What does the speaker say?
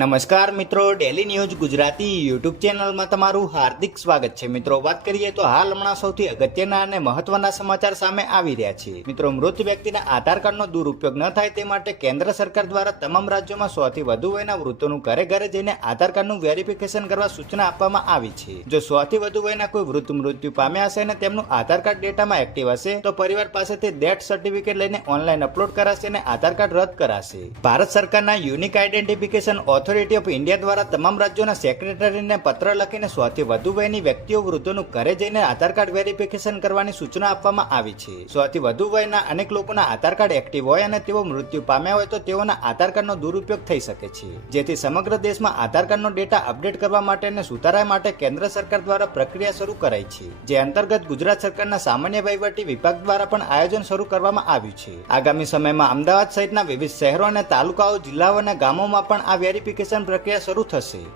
નમસ્કાર મિત્રો, daily news Gujarati YouTube ચેનલમાં તમારું હાર્દિક સ્વાગત છે। મિત્રો, વાત કરીએ તો હાલ હમણાં સૌથી અગત્યના અને મહત્વના સમાચાર સામે આવી રહ્યા છે। મિત્રો, મૃત વ્યક્તિના આધાર કાર્ડનો દુરુપયોગ ન થાય તે માટે કેન્દ્ર સરકાર દ્વારા તમામ રાજ્યોમાં 100 થી વધુ વયના વૃદ્ધોનું ઘરે ઘરે જઈને આધાર કાર્ડનું વેરિફિકેશન કરવા સૂચના આપવામાં આવી છે। જો 100 થી વધુ વયના કોઈ વૃદ્ધ મૃત્યુ પામ્યા હશે અને તેમનું આધાર કાર્ડ ડેટામાં એક્ટિવ હશે તો પરિવાર પાસેથી ડેથ સર્ટિફિકેટ લઈને ઓનલાઈન અપલોડ કરાશે અને આધાર કાર્ડ રદ કરાશે। ભારત સરકારના unique identification authority of India દ્વારા તમામ રાજ્યોના સેક્રેટરીને પત્ર લખીને 100 થી વધુ વયની વ્યક્તિઓ વૃદ્ધોનું ઘરે જઈને આધાર કાર્ડ વેરિફિકેશન કરવાની સૂચના આપવામાં આવી છે। 100 થી વધુ વયના અનેક લોકોના આધાર કાર્ડ એક્ટિવ હોય અને તેઓ મૃત્યુ પામ્યા હોય તો તેઓના આધાર કાર્ડનો દુરુપયોગ થઈ શકે છે, જેથી સમગ્ર દેશમાં આધાર કાર્ડનો ડેટા અપડેટ કરવા માટે અને સુધારા માટે કેન્દ્ર સરકાર દ્વારા પ્રક્રિયા શરૂ કરાઈ છે, જે અંતર્ગત ગુજરાત સરકારના સામાન્ય વહીવટી વિભાગ દ્વારા પણ આયોજન શરૂ કરવામાં આવ્યું છે। આગામી સમયમાં અમદાવાદ સહિતના વિવિધ શહેરો અને તાલુકાઓ, જિલ્લાઓ અને ગામોમાં પણ આ વેરિફિકેશન પ્રક્રિયા શરૂ થશે।